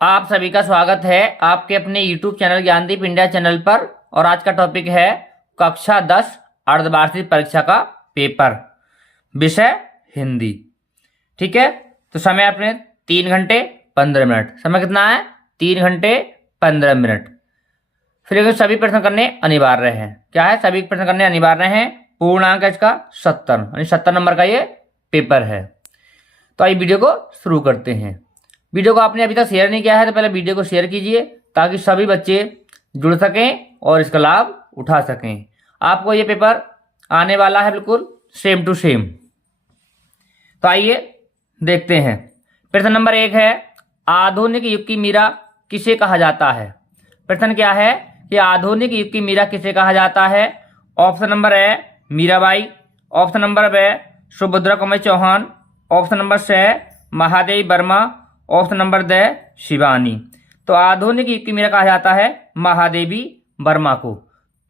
आप सभी का स्वागत है आपके अपने YouTube channel Gyandeep India channel पर। और आज का टॉपिक है कक्षा 10 अर्धवार्षिक परीक्षा का पेपर, विषय हिंदी। ठीक है, तो समय अपने 3 घंटे 15 मिनट। समय कितना है? 3 घंटे 15 मिनट। फिर अगर सभी प्रश्न करने अनिवार्य हैं। क्या है? सभी प्रश्न करने अनिवार्य हैं। पूर्णांक है इसका 70, यानी 70 नंबर का ये पेपर है। तो आइए वीडियो को शुरू करते हैं। वीडियो को आपने अभी तक शेयर नहीं किया है तो पहले वीडियो को शेयर कीजिए ताकि सभी बच्चे जुड़ सकें और इसका लाभ उठा सकें। आपको ये पेपर आने वाला है बिल्कुल सेम टू सेम। तो आइए देखते हैं। प्रश्न नंबर 1 है, आधुनिक युग की मीरा किसे कहा जाता है? प्रश्न क्या है कि आधुनिक युग की मीरा किसे कहा जाता है? Option number A Mirabai, option number B Subhadra Kumari Chauhan, option number C Mahadevi Verma, option number D Shivani. तो आधुनिक युग की मीरा कहा जाता है महादेवी वर्मा को।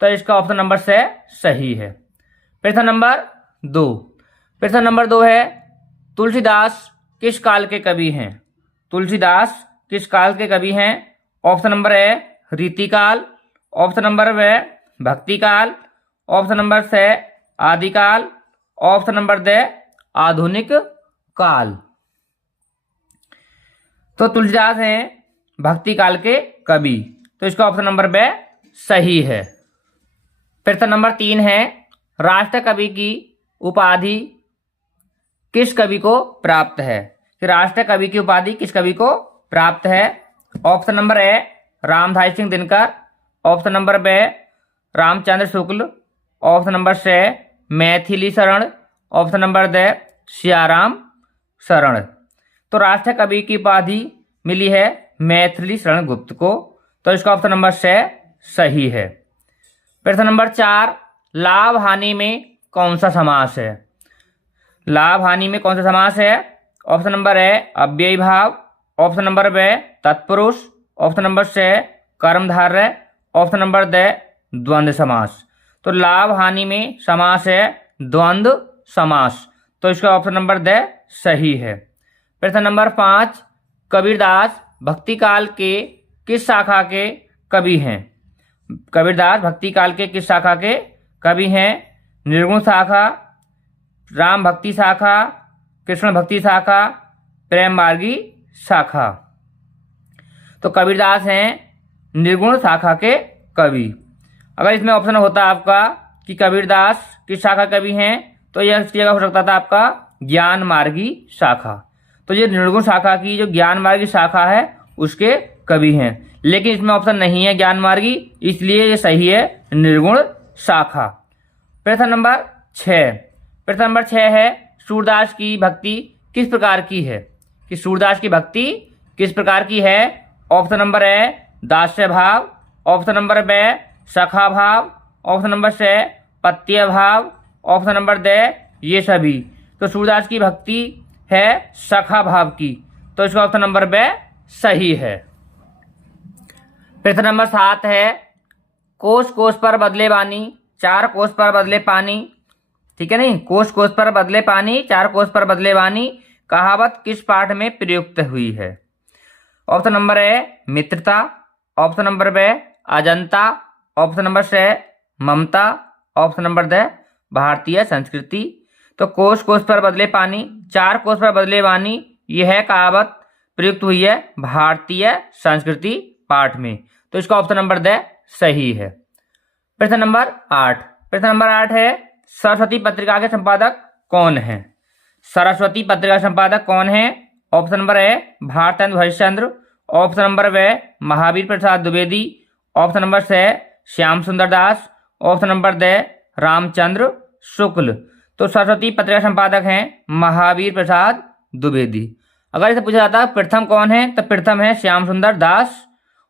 तो इसका ऑप्शन नंबर से सही है। प्रश्न नंबर 2। प्रश्न नंबर 2 है, तुलसीदास किस काल के कवि हैं? तुलसीदास किस काल के कवि हैं? ऑप्शन नंबर ए रीतिकाल, ऑप्शन नंबर बी भक्तिकाल, ऑप्शन नंबर सी आदिकाल, ऑप्शन नंबर द आधुनिक काल। तो तुलसीदास हैं भक्ति काल के कवि। तो इसका ऑप्शन नंबर बी सही है। प्रश्न नंबर 3 है, राष्ट्र कवि की उपाधि किस कवि को प्राप्त है? कि राष्ट्र कवि की उपाधि किस कवि को प्राप्त है? Option number A Ramdhari Singh Dinkar, option number B Ramchandra Shukla, option number C Maithili Sharan, option number the Siyaram शरण। तो राष्ट्र कवि की उपाधि मिली है मैथिली शरण गुप्त को। तो इसका ऑप्शन नंबर से सही है। प्रश्न नंबर 4, लाभ हानि में कौन सा समास है? लाभ हानि में कौन सा समास है? ऑप्शन नंबर ए अव्ययी भाव, ऑप्शन नंबर बी तत्पुरुष, ऑप्शन नंबर सी कर्मधारय, ऑप्शन नंबर द द्वंद्व समास। तो लाभ हानि में समास है द्वंद्व समास। तो इसका ऑप्शन नंबर द सही है। प्रश्न नंबर 5, कबीरदास भक्ति काल के किस शाखा के कवि हैं? कबीरदास भक्ति काल के किस शाखा के कवि हैं? निर्गुण शाखा, राम भक्ति शाखा, कृष्ण भक्ति शाखा, प्रेम मार्गी शाखा। तो कबीरदास हैं निर्गुण शाखा के कवि। अगर इसमें ऑप्शन होता आपका कि कबीरदास किस शाखा कवि हैं, तो यह इसकी जगह हो सकता था आपका ज्ञान मार्गी शाखा। तो ये निर्गुण शाखा की जो ज्ञान मार्गी शाखा है उसके कवि हैं, लेकिन इसमें ऑप्शन नहीं है ज्ञान मार्गी, इसलिए ये सही है निर्गुण शाखा। प्रश्न नंबर 6। प्रश्न नंबर 6 है, सूरदास की भक्ति किस प्रकार की है? कि सूरदास की भक्ति किस प्रकार की है? ऑप्शन नंबर ए दास्य भाव, ऑप्शन नंबर बी सखा भाव, ऑप्शन नंबर सी पत्य भाव, ऑप्शन नंबर द ये सभी। तो सूरदास की भक्ति है सखा भाव की। तो इसका ऑप्शन नंबर बी सही है। प्रश्न नंबर 7 है, कोस कोस पर बदले वानी, 4 कोस पर बदले पानी। ठीक है नहीं, कोस कोस पर बदले पानी, 4 कोस पर बदले वानी कहावत किस पाठ में प्रयुक्त हुई है? ऑप्शन नंबर ए मित्रता, option number B Ajanta, option number C ममता, ऑप्शन नंबर द भारतीय संस्कृति। तो कोस कोस पर बदले पानी, 4 कोस पर बदले वानी, यह है कहावत प्रयुक्त हुई है भारतीय संस्कृति पाठ में। तो इसका ऑप्शन नंबर द सही है। प्रश्न नंबर 8। प्रश्न नंबर 8 है, सरस्वती पत्रिका के संपादक कौन है? सरस्वती पत्रिका संपादक कौन है? Option number A Bharatendu Harishchandra, option number B Mahavir Prasad Dwivedi, option number C Shyam Sundar Das, option number D Ramchandra Shukla. तो सरस्वती पत्रिका संपादक हैं महावीर प्रसाद द्विवेदी। अगर इसे पूछा जाता है प्रथम कौन है, तो प्रथम है श्याम सुंदर दास,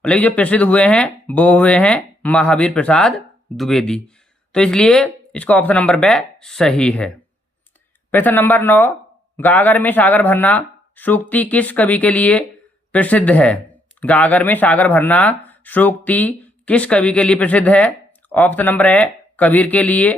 लेकिन जो प्रसिद्ध हुए हैं वो हुए हैं महावीर प्रसाद द्विवेदी। तो इसलिए इसका ऑप्शन नंबर बी सही है। प्रश्न नंबर 9, गागर में सागर भरना सूक्ति किस कवि के लिए प्रसिद्ध है? गागर में सागर भरना सूक्ति किस कवि के लिए प्रसिद्ध है? ऑप्शन नंबर ए कबीर के लिए,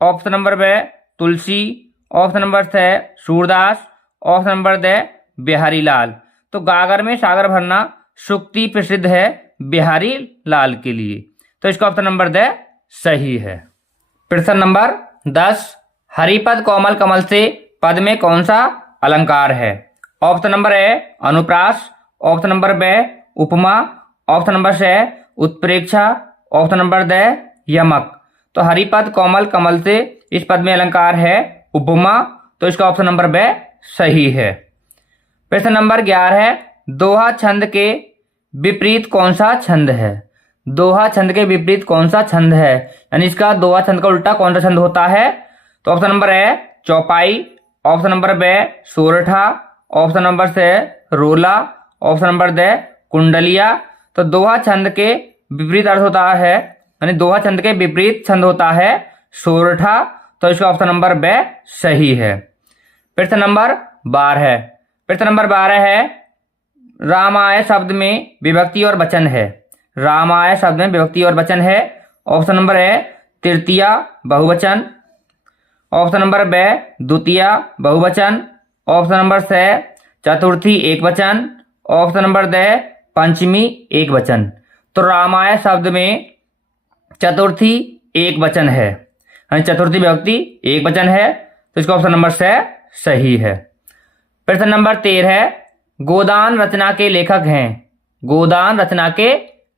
option number B Tulsi, option number C Surdas, option number D Bihari Lal. तो गागर में सागर भरना सूक्ति प्रसिद्ध है बिहारी लाल के लिए। तो इसका ऑप्शन नंबर द सही है। प्रश्न नंबर 10, हरिपद कोमल कमल से पद में कौन सा अलंकार है? ऑप्शन नंबर ए अनुप्रास, ऑप्शन नंबर बी उपमा, ऑप्शन नंबर सी उत्प्रेक्षा, ऑप्शन नंबर द यमक। तो हरिपद कोमल कमल से इस पद में अलंकार है उपमा। तो इसका ऑप्शन नंबर बी सही है। प्रश्न नंबर 11 है, दोहा छंद के विपरीत कौन सा छंद है? दोहा छंद के विपरीत कौन सा छंद है, यानी इसका दोहा छंद का उल्टा कौन सा छंद होता है? तो ऑप्शन नंबर ए चौपाई, ऑप्शन नंबर बी सोरठा, ऑप्शन नंबर सी रोला, ऑप्शन नंबर द कुंडलिया। तो दोहा छंद के विपरीत अर्थ होता है, यानी दोहा छंद के विपरीत छंद होता है सोरठा। तो इसका ऑप्शन नंबर बी सही है। प्रश्न नंबर 12, प्रश्न नंबर 12 है, रामाय शब्द में विभक्ति और वचन है। रामाय शब्द में विभक्ति और वचन है। ऑप्शन नंबर ए तृतीया बहुवचन, ऑप्शन नंबर बी द्वितीया बहुवचन, ऑप्शन नंबर सी चतुर्थी एकवचन, ऑप्शन नंबर द पंचमी एकवचन। तो रामाय शब्द में चतुर्थी एकवचन है, यानी चतुर्थी विभक्ति एकवचन है। तो इसका ऑप्शन नंबर सी सही है। प्रश्न नंबर 13 है, गोदान रचना के लेखक हैं। गोदान रचना के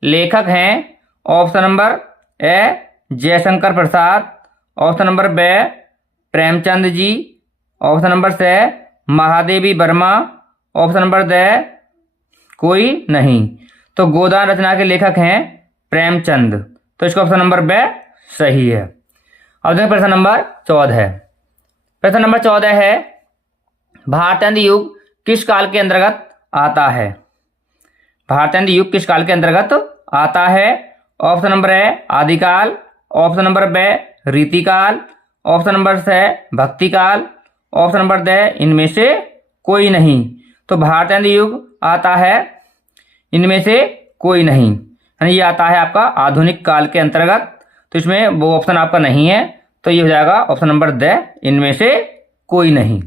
लेखक हैं। Option number A Jaishankar Prasad, option number B Premchand ji, option number C Mahadevi Verma, option number D कोई नहीं। तो गोदान रचना के लेखक हैं प्रेमचंद। तो इसका ऑप्शन नंबर बी सही है। अब देखिए प्रश्न नंबर 14। प्रश्न नंबर 14 है, भारतेंदु युग किस काल के अंतर्गत आता है? भारतेंदु युग किस काल के अंतर्गत आता है? ऑप्शन नंबर ए आदिकाल, ऑप्शन नंबर बी रीतिकाल, ऑप्शन नंबर सी भक्तिकाल, ऑप्शन नंबर द इनमें से कोई नहीं। तो भारतेंदु युग आता है इनमें से कोई नहीं, यानी ये आता है आपका आधुनिक काल के अंतर्गत। तो इसमें वो ऑप्शन आपका नहीं है, तो ये हो जाएगा ऑप्शन नंबर द इनमें से कोई नहीं।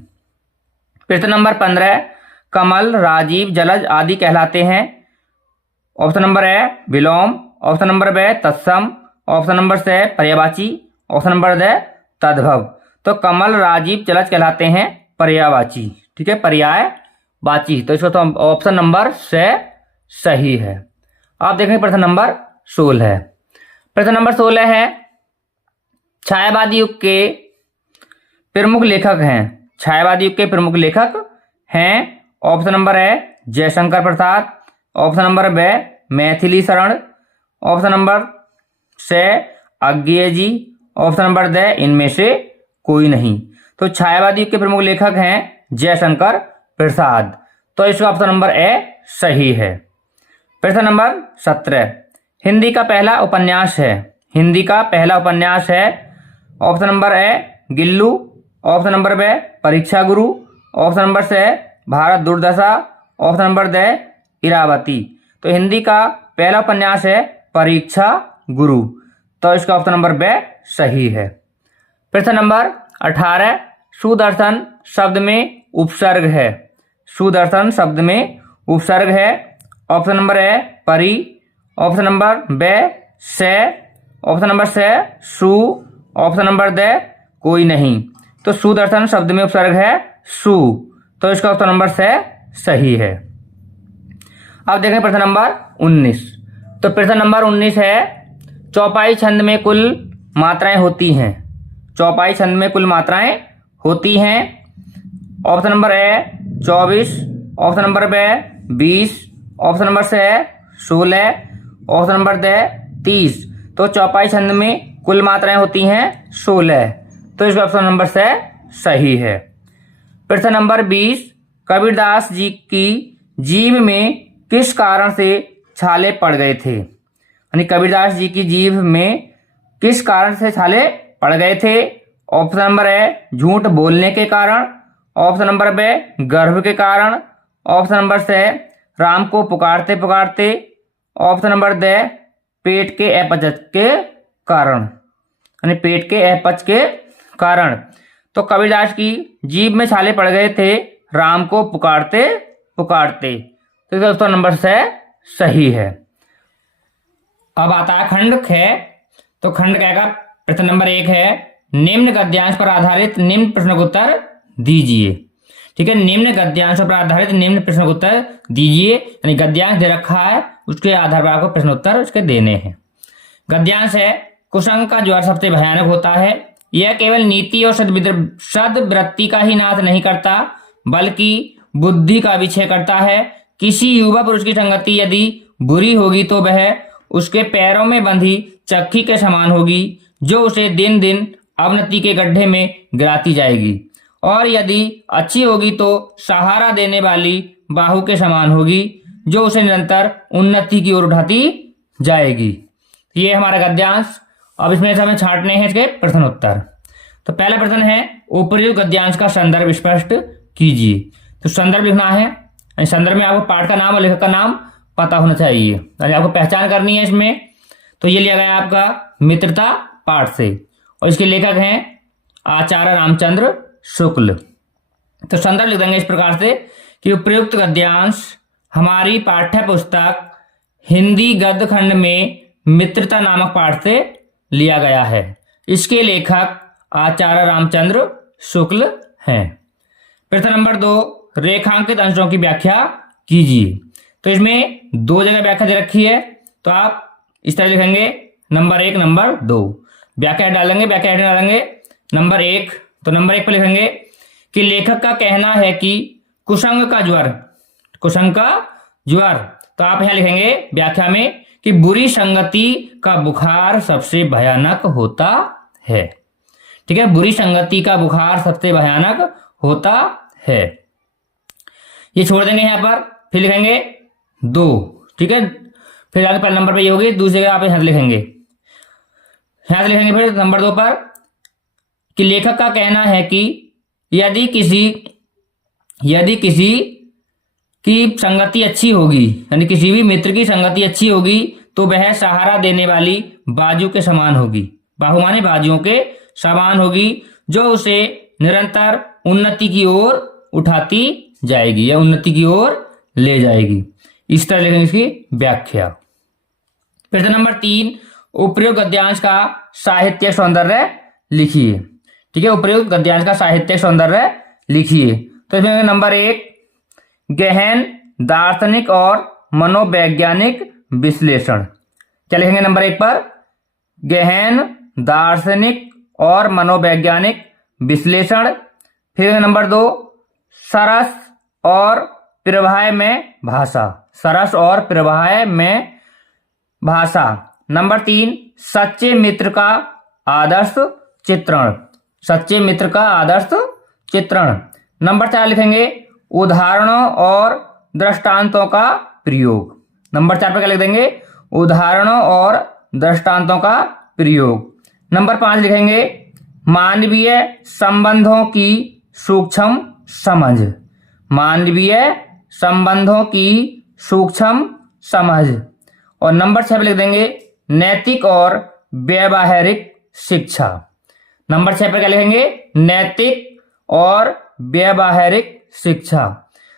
प्रश्न नंबर 15, कमल राजीव जलज आदि कहलाते हैं। ऑप्शन नंबर ए विलोम, ऑप्शन नंबर बी तत्सम, ऑप्शन नंबर सी पर्यायवाची, ऑप्शन नंबर द तद्भव। तो कमल राजीव जलज कहलाते हैं पर्यायवाची, ठीक है, पर्यायवाची। तो इसको तो ऑप्शन नंबर सी सही है। आप देखेंगे प्रश्न नंबर 16। प्रश्न नंबर 16 है, छायावादी युग के प्रमुख लेखक हैं। छायावादी युग के प्रमुख लेखक हैं। Option number A Jaishankar Prasad, option number B Maithili Sharan, option number C Agyeya ji, option number D इनमें से कोई नहीं। तो छायावादी युग के प्रमुख लेखक हैं जयशंकर प्रसाद। तो इसका ऑप्शन नंबर ए सही है। प्रश्न नंबर 17, हिंदी का पहला उपन्यास है। हिंदी का पहला उपन्यास है। Option number A Gillu, option number B Pariksha Guru, option number सी भारत दुर्दशा, ऑप्शन नंबर द इरावती। तो हिंदी का पहला उपन्यास है परीक्षा गुरु। तो इसका ऑप्शन नंबर बी सही है। प्रश्न नंबर 18, सुदर्शन शब्द में उपसर्ग है। सुदर्शन शब्द में उपसर्ग है। ऑप्शन नंबर ए परी, ऑप्शन नंबर बी से, ऑप्शन नंबर से सु, ऑप्शन नंबर द कोई नहीं। तो सुदर्शन शब्द में उपसर्ग है सु। तो इसका ऑप्शन नंबर से सही है। अब देखें प्रश्न नंबर 19। तो प्रश्न नंबर 19 है, चौपाई छंद में कुल मात्राएं होती हैं। चौपाई छंद में कुल मात्राएं होती हैं। Option number A 24, option number B 20, option number C 16, option number D 30। तो चौपाई छंद में कुल मात्राएं होती हैं 16। तो इसका ऑप्शन नंबर से सही है। प्रश्न नंबर 20, कबीरदास जी की जीभ में किस कारण से छाले पड़ गए थे? यानी कबीरदास जी की जीभ में किस कारण से छाले पड़ गए थे? ऑप्शन नंबर ए झूठ बोलने के कारण, ऑप्शन नंबर बी गर्भ के कारण, ऑप्शन नंबर सी राम को पुकारते पुकारते, ऑप्शन नंबर द पेट के अपच के कारण, यानी पेट के अपच के कारण। तो कबीरदास की जीभ में छाले पड़ गए थे राम को पुकारते पुकारते। तो इसका नंबर से सही है। अब आता है खंड ख। तो खंड ख का प्रश्न नंबर 1 है, निम्न गद्यांश पर आधारित निम्न प्रश्न का उत्तर दीजिए। ठीक है, निम्न गद्यांश पर आधारित निम्न प्रश्न का उत्तर दीजिए, यानी गद्यांश दे रखा है, उसके आधार पर आपको प्रश्न उत्तर उसके देने हैं। गद्यांश है, कुसंग का ज्वर सबसे भयानक होता है। यह केवल नीति और सद्वृत्ति का ही नाश नहीं करता, बल्कि बुद्धि का भी क्षय करता है। किसी युवा पुरुष की संगति यदि बुरी होगी तो वह उसके पैरों में बंधी चक्की के समान होगी, जो उसे दिन दिन अवनति के गड्ढे में गिराती जाएगी, और यदि अच्छी होगी तो सहारा देने वाली बाहु के समान होगी, जो उसे निरंतर उन्नति की ओर उठाती जाएगी। ये हमारा गद्यांश। अब इसमें से हमें छांटने हैं इसके प्रश्न उत्तर। तो पहला प्रश्न है, उपर्युक्त गद्यांश का संदर्भ स्पष्ट कीजिए। तो संदर्भ लिखना है, संदर्भ में आपको पाठ का नाम और लेखक का नाम पता होना चाहिए, यानी आपको पहचान करनी है इसमें। तो ये लिया गया आपका मित्रता पाठ से, और इसके लेखक हैं आचार्य रामचंद्र शुक्ल। तो संदर्भ लिख देंगे इस प्रकार से कि उपर्युक्त गद्यांश हमारी पाठ्य पुस्तक हिंदी गद्य खंड में मित्रता नामक पाठ से लिया गया है। इसके लेखक आचार्य रामचंद्र शुक्ल हैं। प्रश्न नंबर 2, रेखांकित अंशों की व्याख्या कीजिए। तो इसमें 2 जगह व्याख्या दे रखी है, तो आप इस तरह लिखेंगे नंबर 1 नंबर 2, व्याख्या डालेंगे, व्याख्या डालेंगे नंबर 1। तो नंबर 1 पर लिखेंगे कि लेखक का कहना है कि कुसंग का ज्वर, कुसंग का ज्वर, तो आप यहां लिखेंगे व्याख्या में कि बुरी संगति का बुखार सबसे भयानक होता है। ठीक है, बुरी संगति का बुखार सबसे भयानक होता है, ये छोड़ देंगे यहां पर। फिर लिखेंगे 2, ठीक है, फिर आगे पहले नंबर पे ये होगी, दूसरी जगह आप यहां लिखेंगे, यहां से लिखेंगे फिर नंबर 2 पर कि लेखक का कहना है कि यदि किसी की संगति अच्छी होगी, यानी किसी भी मित्र की संगति अच्छी होगी, तो वह सहारा देने वाली बाजू के समान होगी, बाहु माने बाजुओं के समान होगी, जो उसे निरंतर उन्नति की ओर उठाती जाएगी या उन्नति की ओर ले जाएगी। इस तरह लिखेंगे इसकी व्याख्या। प्रश्न नंबर 3, उपर्युक्त गद्यांश का साहित्यिक सौंदर्य लिखिए। ठीक है, उपर्युक्त गद्यांश का साहित्यिक सौंदर्य लिखिए। तो इसमें नंबर 1, गहन दार्शनिक और मनोवैज्ञानिक विश्लेषण। क्या लिखेंगे नंबर 1 पर? गहन दार्शनिक और मनोवैज्ञानिक विश्लेषण। फिर नंबर 2, सरस और प्रवाह में भाषा, सरस और प्रवाह में भाषा। नंबर 3, सच्चे मित्र का आदर्श चित्रण, सच्चे मित्र का आदर्श चित्रण। नंबर 4 लिखेंगे उदाहरणों और दृष्टांतों का प्रयोग। नंबर 4 पर क्या लिख देंगे? उदाहरणों और दृष्टांतों का प्रयोग। नंबर 5 लिखेंगे मानवीय संबंधों की सूक्ष्म समझ, मानवीय संबंधों की सूक्ष्म समझ। और नंबर 6 पे लिख देंगे नैतिक और व्यवहारिक शिक्षा। नंबर 6 पर क्या लिखेंगे? नैतिक और व्यवहारिक शिक्षा।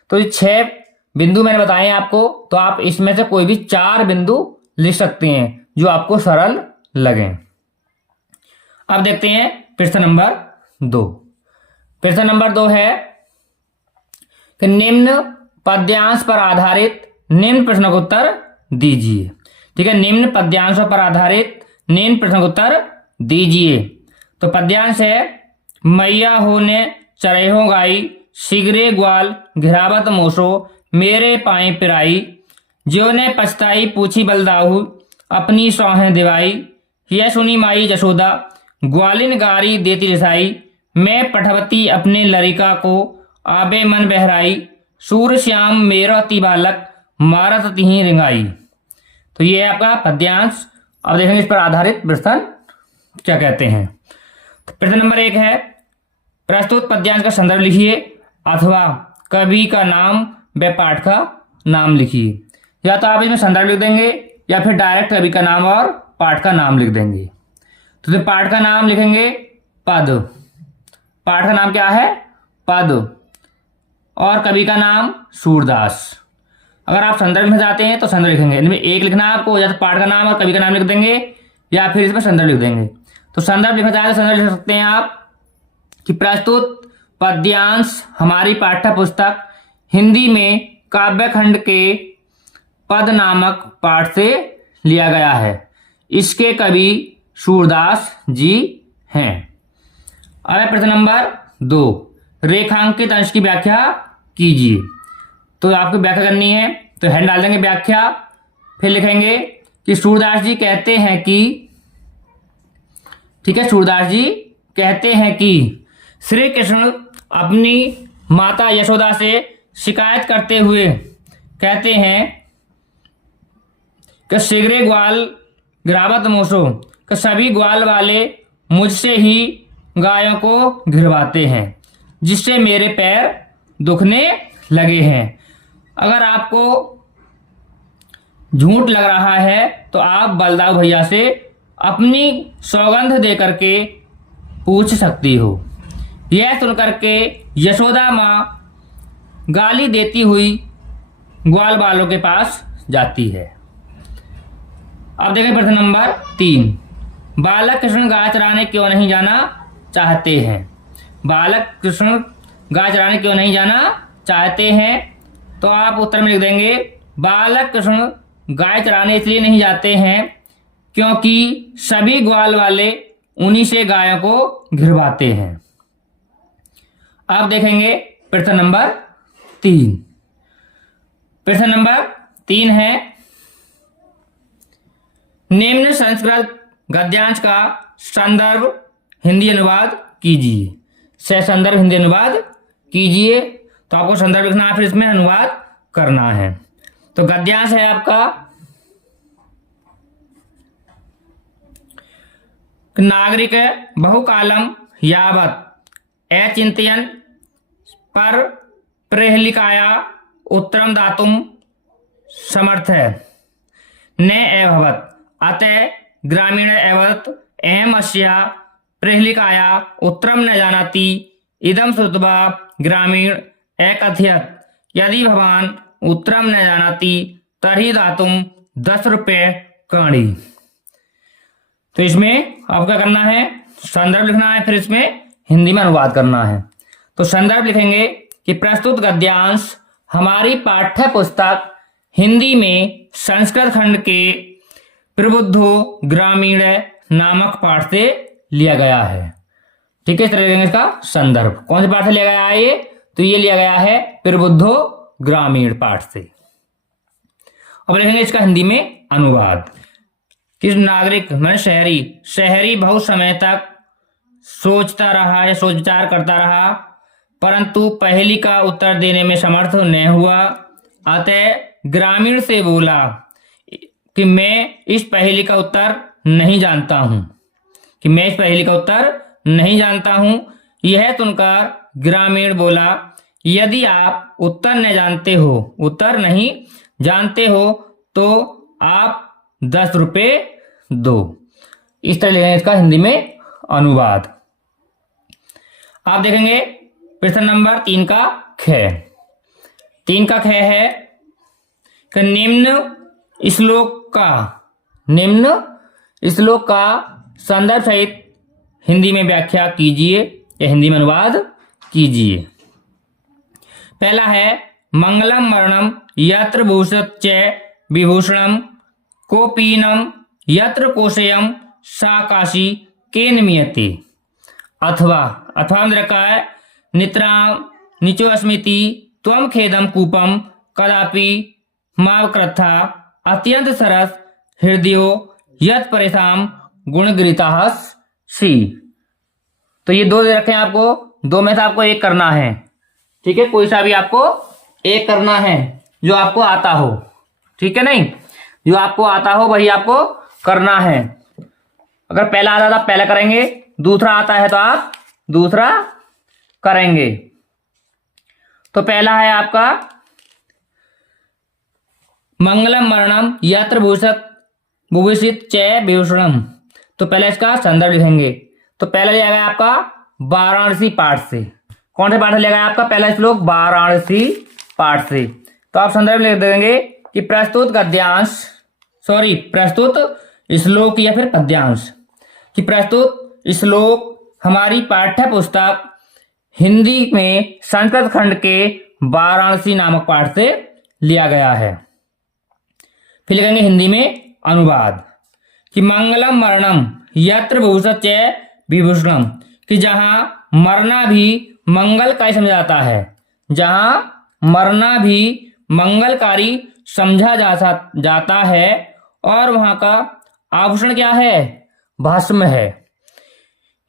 तो ये 6 बिंदु मैंने बताए हैं आपको, तो आप इसमें से कोई भी 4 बिंदु लिख सकते हैं जो आपको सरल लगे। अब देखते हैं प्रश्न नंबर 2। प्रश्न नंबर 2 है कि निम्न पद्यांश पर आधारित निम्न प्रश्न का उत्तर दीजिए। ठीक है, निम्न पद्यांशों पर आधारित निम्न प्रश्न का उत्तर दीजिए। तो पद्यांश है मैया हो ने चरैहो गाई, शिगरे ग्वाल घिरावत मोसो, मेरे पाए पिराई, ज्यो ने पछताई पूछी बलदाहू, अपनी सौहें दिवाई, यह सुनी माई जशोदा, ग्वालिन गारी देती रिसाई, मैं पठवती अपने लरिका को, आबे मन बहराई, सूर श्याम मेरा ती बालक, मारत तिही रिंगाई। तो ये है आपका पद्यांश। अब देखेंगे इस पर आधारित प्रश्न क्या कहते हैं। प्रश्न नंबर 1 है प्रस्तुत पद्यांश का संदर्भ लिखिए अथवा कवि का नाम व पाठ का नाम लिखिए। या तो आप इसमें संदर्भ लिख देंगे या फिर डायरेक्ट कवि का नाम और पाठ का नाम लिख देंगे। तो पाठ का नाम लिखेंगे पद, पाठ का नाम क्या है? पद, और कवि का नाम सूरदास। अगर आप संदर्भ में जाते हैं तो संदर्भ लिखेंगे, इनमें एक लिखना है आपको, या तो पाठ का नाम और कवि का नाम लिख देंगे या फिर इसमें संदर्भ लिख देंगे। तो संदर्भ लिखना चाहे तो संदर्भ लिख सकते हैं आप कि प्रस्तुत पद्यांश हमारी पाठ्य पुस्तक हिंदी में काव्यखंड के पद नामक पाठ से लिया गया है। इसके कवि सूरदास जी हैं। अब प्रश्न नंबर 2, रेखांकित अंश की व्याख्या कीजिए। तो आपको व्याख्या करनी है, तो हैंड डाल देंगे व्याख्या, फिर लिखेंगे कि सूरदास जी कहते हैं कि, ठीक है, सूरदास जी कहते हैं कि श्री कृष्ण अपनी माता यशोदा से शिकायत करते हुए कहते हैं कि शीघ्र ग्वाल गिरावत मोसो, कि सभी ग्वाल वाले मुझसे ही गायों को घिरवाते हैं, जिससे मेरे पैर दुखने लगे हैं। अगर आपको झूठ लग रहा है तो आप बलदाऊ भैया से अपनी सौगंध दे करके पूछ सकती हो। यह सुनकर के यशोदा माँ गाली देती हुई ग्वाल वालों के पास जाती है। अब देखें प्रश्न नंबर 3, बालक कृष्ण गाय चराने क्यों नहीं जाना चाहते हैं। बालक कृष्ण गाय चराने क्यों नहीं जाना चाहते हैं, तो आप उत्तर में लिख देंगे बालक कृष्ण गाय चराने इसलिए नहीं जाते हैं क्योंकि सभी ग्वाल वाले उन्हीं से गायों को घिरवाते हैं। अब देखेंगे प्रश्न नंबर 3। प्रश्न नंबर 3 है, निम्न संस्कृत गद्यांश का संदर्भ हिंदी अनुवाद कीजिए। संदर्भ हिंदी अनुवाद कीजिए, तो आपको संदर्भ लिखना है, फिर इसमें अनुवाद करना है। तो गद्यांश है आपका नागरिक बहुकालम यावत अचिंतयन पर प्रेहलिकाया उत्तरम दातुम समर्थ है न एभवत, अतः ग्रामीण एवत अहम अस्या प्रेहलिकाया उत्तरम न जानाति इदम श्रुत्वा ग्रामीण एकथयत यदि भवान उत्तरम न जानाति तर्हि दातुम 10 रुपये कणी। तो इसमें आपको क्या करना है, संदर्भ लिखना है, फिर इसमें हिंदी में अनुवाद करना है। तो संदर्भ लिखेंगे कि प्रस्तुत गद्यांश हमारी पाठ्य पुस्तक हिंदी में संस्कृत खंड के प्रबुद्धो ग्रामीण नामक पाठ से लिया गया है। ठीक है, इस तरह लिखेंगे इसका संदर्भ। कौन से पाठ से लिया गया है ये, तो ये लिया गया है प्रबुद्धो ग्रामीण पाठ से। अब लिखेंगे इसका हिंदी में अनुवाद। किस नागरिक मैंने शहरी बहुत समय तक सोचता रहा या सोच विचार करता रहा, परंतु पहेली का उत्तर देने में समर्थ न हुआ, अतः ग्रामीण से बोला कि मैं इस पहेली का उत्तर नहीं जानता हूं, यह सुनकर ग्रामीण बोला यदि आप उत्तर नहीं जानते हो तो आप 10 रुपये दो। इस तरह लिखेंगे इसका हिंदी में अनुवाद। आप देखेंगे प्रश्न नंबर 3 का ख। 3 का ख है कि निम्न श्लोक का संदर्भ सहित हिंदी में व्याख्या कीजिए या हिंदी में अनुवाद कीजिए। पहला है, मंगलम मरणम यत्र भूषत च विभूषणम कोपीनम यत्र कोशयम साकाशी के निमियते। अथवा में रखा है, नित्राम निचो अस्मिति त्वम खेदम कूपम कदापि मावक्रथा अत्यंत सरस हृदयो यत परेशान गुणगृताहस सी। तो ये 2 दे रखे हैं आपको, 2 में से आपको एक करना है। ठीक है, कोई सा भी आपको एक करना है जो आपको आता हो। ठीक है, नहीं जो आपको आता हो वही आपको करना है। अगर पहला आता था पहला करेंगे, दूसरा आता है तो आप दूसरा करेंगे। तो पहला है आपका मंगलम मरणम यत्र भूषित च विभूषणम। तो पहले इसका संदर्भ लिखेंगे। तो पहला लिया गया आपका वाराणसी पाठ से। कौन से पाठ से लिया गया आपका पहला श्लोक? वाराणसी पाठ से। तो आप संदर्भ लिख देंगे कि प्रस्तुत श्लोक या फिर पद्यांश, कि प्रस्तुत श्लोक हमारी पाठ्य पुस्तक हिंदी में संस्कृत खंड के वाराणसी नामक पाठ से लिया गया है। फिर लिखेंगे हिंदी में अनुवाद कि मंगलम मरणम यत्र भूषत च विभूषणम, कि जहां मरना भी मंगल का ही समझा जाता है, जहां मरना भी मंगलकारी समझा जाता है और वहां का आभूषण क्या है, भस्म है।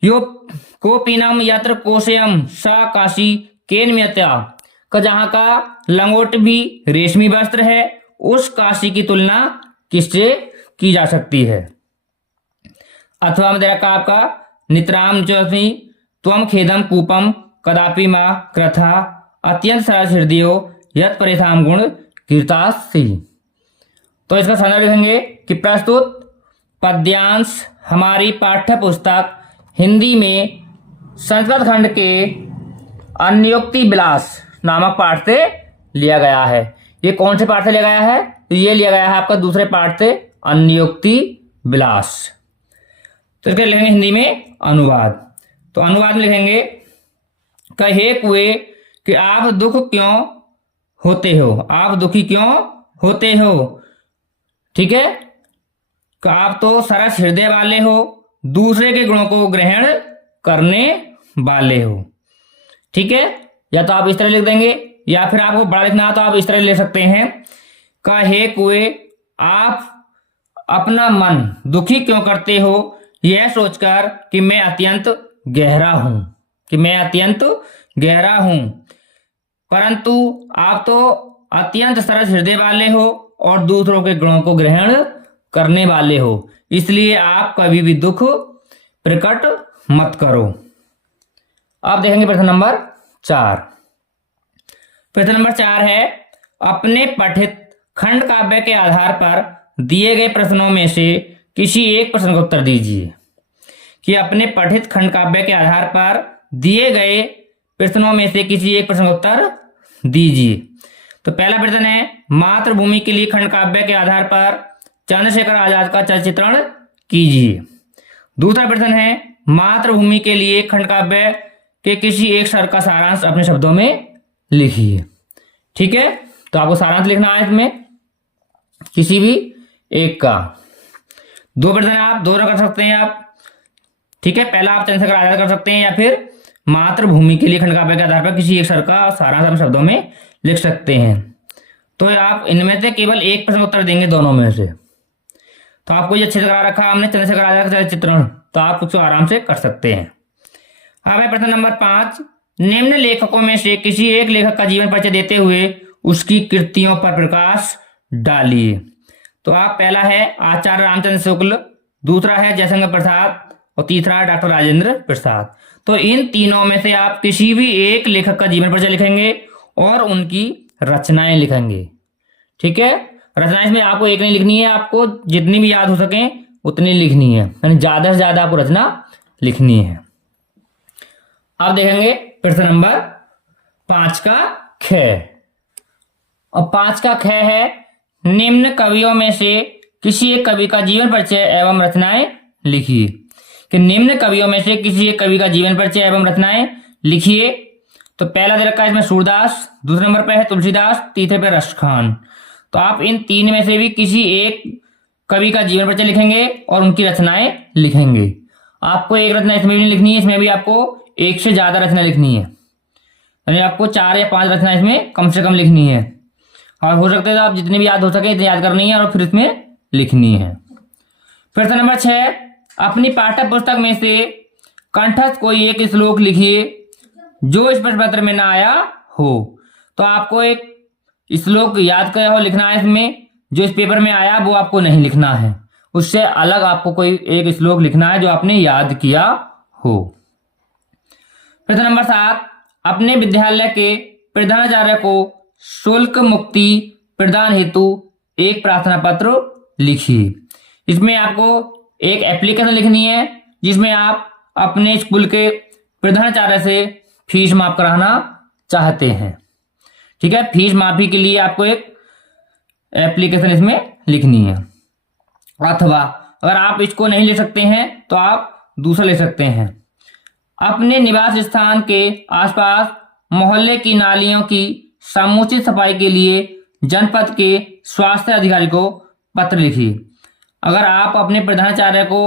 यो कोपीनम यत्र कोशयम सा काशी केन्म्यत्या, का जहां का लंगोट भी रेशमी वस्त्र है, उस काशी की तुलना किससे की जा सकती है। अथवा में दे रखा आपका नितराम चौथी त्वम खेदम कूपम कदापि मां कृथा अत्यंत सरस हृदयो यत परिथाम गुण कीर्तासी। तो इसका संदर्भ लिखेंगे कि प्रस्तुत पद्यांश हमारी पाठ्य पुस्तक हिंदी में संस्कृत खंड के अन्योक्ति विलास नामक पाठ से लिया गया है। ये कौन से पाठ से लिया गया है? ये लिया गया है आपका दूसरे पाठ से, अन्योक्ति विलास। तो इसके लिखेंगे हिंदी में अनुवाद। तो अनुवाद में लिखेंगे कहे कुए कि आप दुख क्यों होते हो, आप दुखी क्यों होते हो, ठीक है। कि आप तो सरस हृदय वाले हो, दूसरे के गुणों को ग्रहण करने वाले हो, ठीक है। या तो आप इस तरह लिख देंगे या फिर आपको बड़ा लिखना है तो आप इस तरह ले सकते हैं। कहे कुए आप अपना मन दुखी क्यों करते हो, यह सोचकर कि मैं अत्यंत गहरा हूं, कि मैं अत्यंत गहरा हूं, परंतु आप तो अत्यंत सरस हृदय वाले हो और दूसरों के गुणों को ग्रहण करने वाले हो, इसलिए आप कभी भी दुख प्रकट मत करो। अब देखेंगे प्रश्न नंबर 4। प्रश्न नंबर 4 है अपने पठित खंड काव्य के आधार पर दिए गए प्रश्नों में से किसी एक प्रश्न का उत्तर दीजिए। कि अपने पठित खंड काव्य के आधार पर दिए गए प्रश्नों में से किसी एक प्रश्न का उत्तर दीजिए। तो पहला प्रश्न है मातृभूमि के लिए खंड काव्य के आधार पर चंद्रशेखर आजाद का चलचित्रण कीजिए। दूसरा प्रश्न है मातृभूमि के लिए खंड काव्य के किसी एक स्वर का सारांश अपने शब्दों में लिखिए, ठीक है। तो आपको सारांश लिखना है इसमें किसी भी एक का। दो प्रश्न आप दो कर सकते हैं आप, ठीक है। पहला आप चंद्रशेखर आजाद कर सकते हैं या फिर मातृभूमि के लिए खंड काव्य के आधार पर किसी एक स्वर का सारांश अपने शब्दों में लिख सकते हैं। तो आप इनमें से केवल एक प्रश्न उत्तर देंगे दोनों में से। तो आपको ये अच्छे से करा रखा हमने चंद्रशेखर आजाद का चित्रण, तो आप उसको आराम से कर सकते हैं। अब है प्रश्न नंबर 5 निम्न लेखकों में से किसी एक लेखक का जीवन परिचय देते हुए उसकी कृतियों पर प्रकाश डालिए। तो आप पहला है आचार्य रामचंद्र शुक्ल, दूसरा है जयशंकर प्रसाद और तीसरा है डॉक्टर राजेंद्र प्रसाद। तो इन तीनों में से आप किसी भी एक लेखक का जीवन परिचय लिखेंगे और उनकी रचनाएं लिखेंगे, ठीक है। रचनाएं इसमें आपको एक नहीं लिखनी है, आपको जितनी भी याद हो सके उतनी लिखनी है, यानी ज्यादा से ज्यादा आपको रचना लिखनी है। अब देखेंगे प्रश्न नंबर 5 का ख। और 5 का ख है निम्न कवियों में से किसी एक कवि का जीवन परिचय एवं रचनाएं लिखिए। कि निम्न कवियों में से किसी एक कवि का जीवन परिचय एवं रचनाएं लिखिए। तो पहला दे रखा है इसमें सूरदास, दूसरे नंबर पे है तुलसीदास, तीसरे पे रश खान। तो आप इन तीन में से भी किसी एक कवि का जीवन परिचय लिखेंगे और उनकी रचनाएं लिखेंगे। आपको एक रचना इसमें भी लिखनी है, इसमें भी आपको एक से ज्यादा रचना लिखनी है, यानी आपको 4 या 5 रचना इसमें कम से कम लिखनी है। और हो सकता है तो आप जितनी भी याद हो सके इतनी याद करनी है और फिर इसमें लिखनी है। प्रश्न नंबर 6 अपनी पाठ्य पुस्तक में से कंठस्थ कोई एक श्लोक लिखिए जो इस प्रश्न पत्र में ना आया हो। तो आपको एक श्लोक याद किया हो लिखना है इसमें, जो इस पेपर में आया वो आपको नहीं लिखना है, उससे अलग आपको कोई एक श्लोक लिखना है जो आपने याद किया हो। प्रश्न नंबर 7 अपने विद्यालय के प्रधानाचार्य को शुल्क मुक्ति प्रदान हेतु एक प्रार्थना पत्र लिखिए। इसमें आपको एक एप्लीकेशन लिखनी है जिसमें आप अपने स्कूल के प्रधानाचार्य से फीस माफ कराना चाहते हैं, ठीक है, फीस माफी के लिए आपको एक एप्लीकेशन इसमें लिखनी है। अथवा अगर आप इसको नहीं ले सकते हैं तो आप दूसरा ले सकते हैं। अपने निवास स्थान के आसपास मोहल्ले की नालियों की समुचित सफाई के लिए जनपद के स्वास्थ्य अधिकारी को पत्र लिखिए। अगर आप अपने प्रधानाचार्य को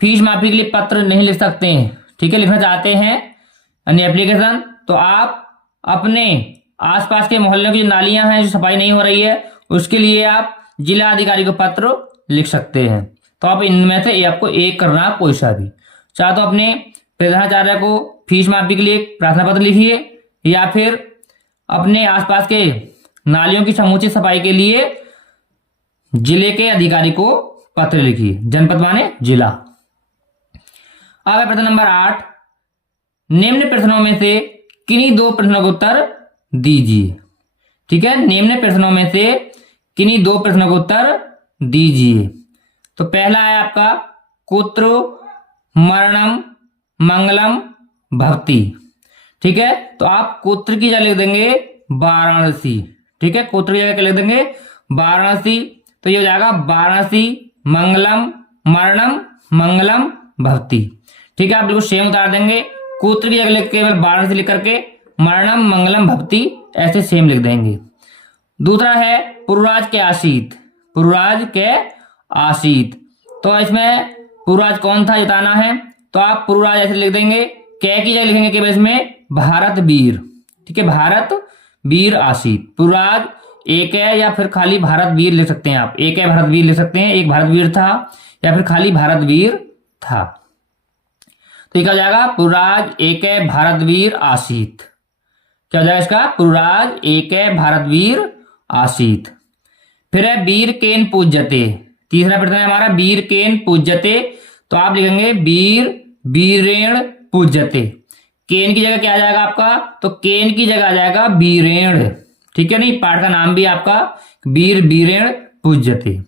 फीस माफी के लिए पत्र नहीं लिख सकते हैं, ठीक है, लिखना चाहते हैं यानी एप्लीकेशन, तो आप अपने आसपास के मोहल्लों की जो नालियां हैं जो सफाई नहीं हो रही है उसके लिए आप जिला अधिकारी को पत्र लिख सकते हैं। तो आप इनमें से आपको एक करना है, कोई सा भी। चाहे तो अपने प्रधानाचार्य को फीस माफी के लिए एक प्रार्थना पत्र लिखिए या फिर अपने आसपास के नालियों की समुचित सफाई के लिए जिले के अधिकारी को पत्र लिखिए। जनपद माने जिला। अब है प्रश्न नंबर 8, निम्न प्रश्नों में से किन्हीं 2 प्रश्नों का उत्तर दीजिए। ठीक है, निम्न प्रश्नों में से किन्हीं 2 प्रश्नों का उत्तर दीजिए। तो पहला है आपका कुत्र मरणम मंगलम भवती। ठीक है, तो आप कुत्र की जगह लिख देंगे वाराणसी। ठीक है, कुत्र की जगह क्या लिख देंगे वाराणसी। तो ये हो जाएगा वाराणसी मंगलम मरणम मंगलम भवती। ठीक है, आप बिल्कुल सेम उतार देंगे। कुत्र की जगह लिख के वाराणसी लिख करके मरणम मंगलम भवती ऐसे सेम लिख देंगे। दूसरा है पुरुराज के आशीत। पुरुराज के आशीत, तो इसमें पुरुराज कौन था बताना है। तो आप पुरुराज ऐसे लिख देंगे, कै की जगह लिखेंगे केवल इसमें भारत वीर। ठीक है, भारत वीर आशीत। पुरुराज एक है या फिर खाली भारत वीर लिख सकते हैं आप। एक है भारत वीर लिख सकते हैं, एक भारत वीर था या फिर खाली भारत वीर था। तो ये क्या हो जाएगा पुरुराज एक है भारत वीर आशीत। क्या हो जाएगा इसका पुरुराज एक है भारत वीर आशीत। फिर है वीर केन पूज्यते। तीसरा प्रश्न है हमारा वीर केन पूज्यते। तो आप लिखेंगे वीर वीरेण पूज्यते। केन की जगह क्या आ जाएगा आपका, तो केन की जगह आ जाएगा वीरेण। ठीक है, नहीं पाठ का नाम भी आपका वीर वीरेण पूज्यते।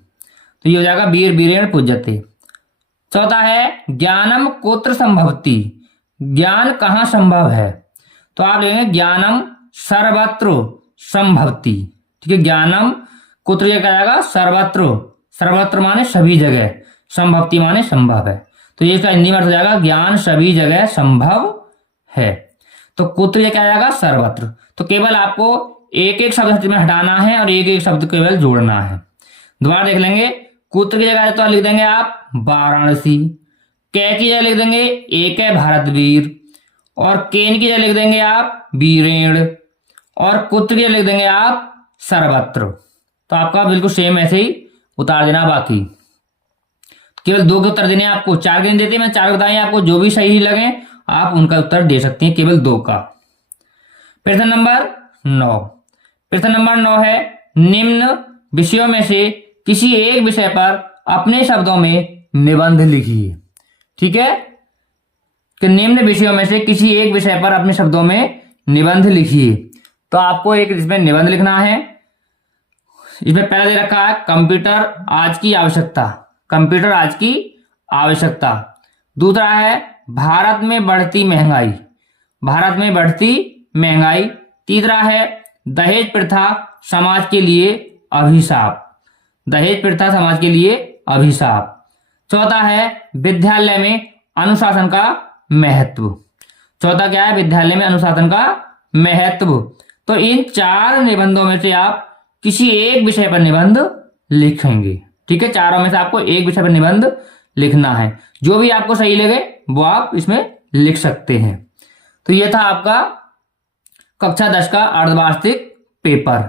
तो ये हो जाएगा वीर वीरेण पूज्यते। चौथा है ज्ञानम कुत्र संभवती। ज्ञान कहाँ संभव है। तो आप लिखेंगे ज्ञानम सर्वत्र संभवती। ठीक है, ज्ञानम कुत्र जगह आ जाएगा सर्वत्र। सर्वत्र माने सभी जगह, संभवती माने संभव है। तो ये इसका हिंदी में अर्थ हो जाएगा ज्ञान सभी जगह संभव है। तो कुत्र जगह क्या आ जाएगा सर्वत्र। तो केवल आपको एक एक शब्द में हटाना है और एक एक शब्द केवल जोड़ना है। दोबारा देख लेंगे, कुत्र की जगह तो लिख देंगे आप वाराणसी। कै की जगह लिख देंगे एक है भारतवीर और केन की जगह लिख देंगे आप वीरेण और कुत्र की जगह लिख देंगे आप सर्वत्र। तो आपका बिल्कुल सेम ऐसे ही उतार देना। बाकी केवल 2 के उत्तर देने आपको, 4 के नहीं देते, मैं 4 बताए आपको, जो भी सही लगे आप उनका उत्तर दे सकते हैं, केवल 2 का। प्रश्न नंबर 9। प्रश्न नंबर 9 है निम्न विषयों में से किसी एक विषय पर अपने शब्दों में निबंध लिखिए। ठीक है, कि निम्न विषयों में से किसी एक विषय पर अपने शब्दों में निबंध लिखिए। तो आपको एक इसमें निबंध लिखना है। इसमें पहला दे रखा है कंप्यूटर आज की आवश्यकता। कंप्यूटर आज की आवश्यकता। दूसरा है भारत में बढ़ती महंगाई। भारत में बढ़ती महंगाई। तीसरा है दहेज प्रथा समाज के लिए अभिशाप। दहेज प्रथा समाज के लिए अभिशाप। चौथा है विद्यालय में अनुशासन का महत्व। चौथा क्या है विद्यालय में अनुशासन का महत्व। तो इन 4 निबंधों में से आप किसी एक विषय पर निबंध लिखेंगे। ठीक है, चारों में से आपको एक विषय पर निबंध लिखना है। जो भी आपको सही लगे वो आप इसमें लिख सकते हैं। तो ये था आपका कक्षा 10 का अर्धवार्षिक पेपर,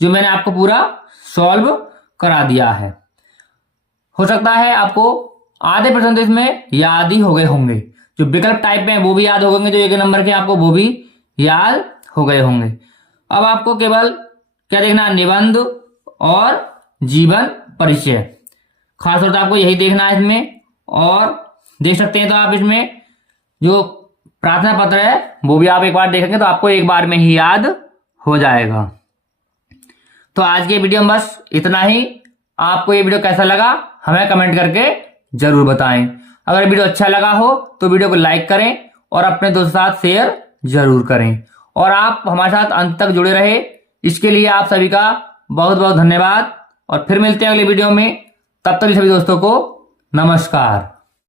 जो मैंने आपको पूरा सॉल्व करा दिया है। हो सकता है आपको आधे प्रश्न तो इसमें याद ही हो गए होंगे, जो विकल्प टाइप में वो भी याद हो गए, जो 1 नंबर के आपको वो भी याद हो गए होंगे। अब आपको केवल क्या देखना, निबंध और जीवन परिचय। खासतौर से आपको यही देखना है इसमें। और देख सकते हैं तो आप इसमें जो प्रार्थना पत्र है वो भी आप एक बार देखेंगे तो आपको एक बार में ही याद हो जाएगा। तो आज के वीडियो में बस इतना ही। आपको ये वीडियो कैसा लगा हमें कमेंट करके जरूर बताएं। अगर वीडियो अच्छा लगा हो तो वीडियो को लाइक करें और अपने दोस्तों के साथ शेयर जरूर करें। और आप हमारे साथ अंत तक जुड़े रहे, इसके लिए आप सभी का बहुत बहुत धन्यवाद। और फिर मिलते हैं अगले वीडियो में, तब तक सभी दोस्तों को नमस्कार।